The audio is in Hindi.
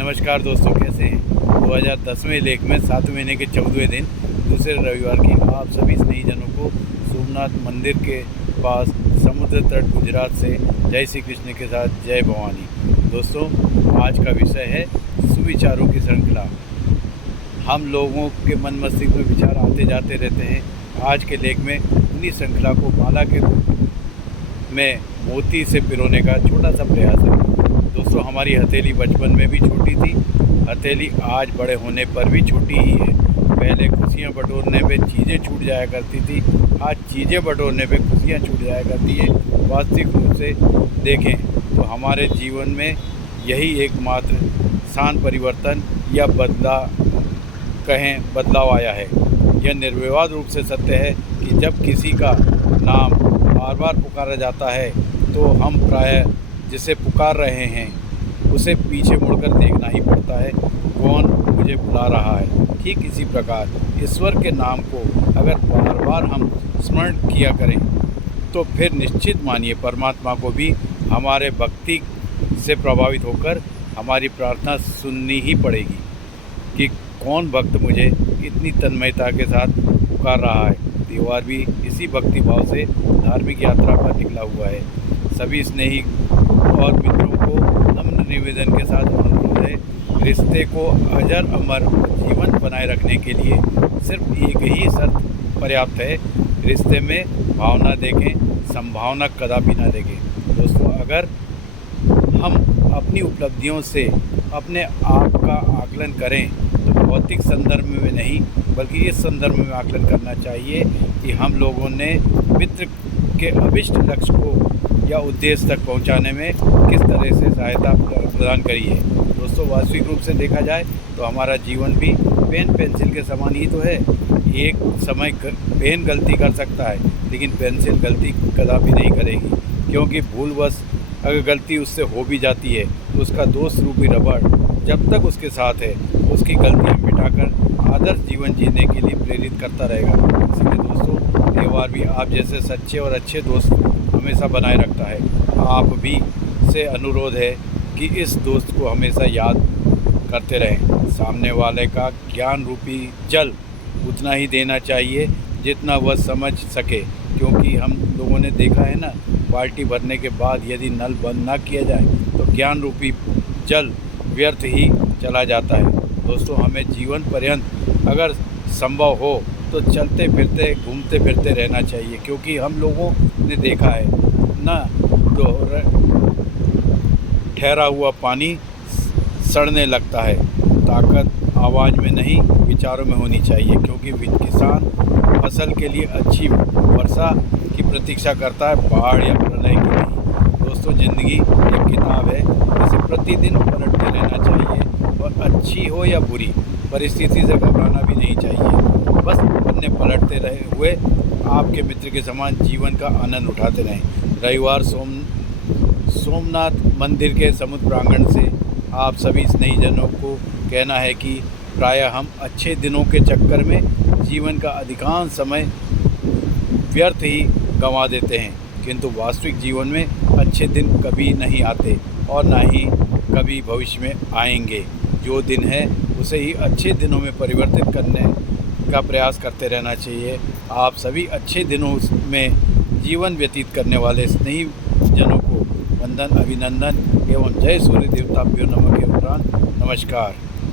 नमस्कार दोस्तों, कैसे हैं। 2010वें लेख में 7वें महीने के 14वें दिन दूसरे रविवार की आप सभी स्नेहीजनों को सोमनाथ मंदिर के पास समुद्र तट गुजरात से जय श्री कृष्ण के साथ जय भवानी। दोस्तों, आज का विषय है सुविचारों की श्रृंखला। हम लोगों के मन मस्तिष्क में विचार आते जाते रहते हैं। आज के लेख में उन्हीं श्रृंखला को माला के रूप में मोती से पिरोने का छोटा सा प्रयास है। दोस्तों, हमारी हथेली बचपन में भी छोटी थी, हथेली आज बड़े होने पर भी छोटी ही है। पहले खुशियाँ बटोरने पे चीज़ें छूट जाया करती थी, आज चीज़ें बटोरने पे खुशियाँ छूट जाया करती है। वास्तविक रूप से देखें तो हमारे जीवन में यही एकमात्र शान परिवर्तन या बदलाव आया है। यह निर्विवाद रूप से सत्य है कि जब किसी का नाम बार बार पुकारा जाता है तो हम प्रायः जिसे पुकार रहे हैं उसे पीछे मुड़कर देखना ही पड़ता है, कौन मुझे बुला रहा है। ठीक इसी प्रकार ईश्वर के नाम को अगर बार बार हम स्मरण किया करें तो फिर निश्चित मानिए परमात्मा को भी हमारे भक्ति से प्रभावित होकर हमारी प्रार्थना सुननी ही पड़ेगी कि कौन भक्त मुझे इतनी तन्मयता के साथ पुकार रहा है। त्योहार भी इसी भक्ति भाव से धार्मिक यात्रा पर निकला हुआ है। सभी स्नेही और मित्रों को नम्र निवेदन के साथ अनुरोध है, रिश्ते को अजर अमर जीवंत बनाए रखने के लिए सिर्फ एक ही शर्त पर्याप्त है, रिश्ते में भावना देखें, संभावना कदापि ना देखें। दोस्तों, अगर हम अपनी उपलब्धियों से अपने आप का आकलन करें तो भौतिक संदर्भ में नहीं बल्कि इस संदर्भ में आकलन करना चाहिए कि हम लोगों ने मित्र के अभिष्ट लक्ष्य को या उद्देश्य तक पहुंचाने में किस तरह से सहायता प्रदान करी है। दोस्तों, वास्तविक रूप से देखा जाए तो हमारा जीवन भी पेन पेंसिल के समान ही तो है। एक समय पेन गलती कर सकता है लेकिन पेंसिल गलती कदापि नहीं करेगी, क्योंकि भूलवश अगर गलती उससे हो भी जाती है तो उसका दोस्त रूपी रबड़ जब तक उसके साथ है उसकी गलतियाँ मिटाकर आदर्श जीवन जीने के लिए प्रेरित करता रहेगा। इसलिए दोस्तों, त्यौहार भी आप जैसे सच्चे और अच्छे दोस्त हमेशा बनाए रखता है। आप भी से अनुरोध है कि इस दोस्त को हमेशा याद करते रहें। सामने वाले का ज्ञान रूपी जल उतना ही देना चाहिए जितना वह समझ सके, क्योंकि हम लोगों ने देखा है ना, बाल्टी भरने के बाद यदि नल बंद ना किया जाए तो ज्ञान रूपी जल व्यर्थ ही चला जाता है। दोस्तों, हमें जीवन पर्यंत अगर संभव हो तो चलते फिरते घूमते फिरते रहना चाहिए, क्योंकि हम लोगों ने देखा है ना, तो ठहरा हुआ पानी सड़ने लगता है। ताकत आवाज़ में नहीं विचारों में होनी चाहिए, क्योंकि किसान फसल के लिए अच्छी वर्षा की प्रतीक्षा करता है, बाढ़ या प्रलय की नहीं। दोस्तों, ज़िंदगी एक किताब है, इसे प्रतिदिन पलटते रहना चाहिए और अच्छी हो या बुरी परिस्थिति से घबराना भी नहीं चाहिए। बस पन्ने पलटते रहे हुए आपके मित्र के समान जीवन का आनंद उठाते रहें। रविवार सोमनाथ मंदिर के समुद्र प्रांगण से आप सभी स्नेहीजनों को कहना है कि प्रायः हम अच्छे दिनों के चक्कर में जीवन का अधिकांश समय व्यर्थ ही गंवा देते हैं, किंतु वास्तविक जीवन में अच्छे दिन कभी नहीं आते और ना ही कभी भविष्य में आएंगे। जो दिन है उसे ही अच्छे दिनों में परिवर्तित करने का प्रयास करते रहना चाहिए। आप सभी अच्छे दिनों में जीवन व्यतीत करने वाले स्नेही जनों को वंदन, अभिनंदन एवं जय सूर्य देवताभ्यो नमः के उपरांत नमस्कार।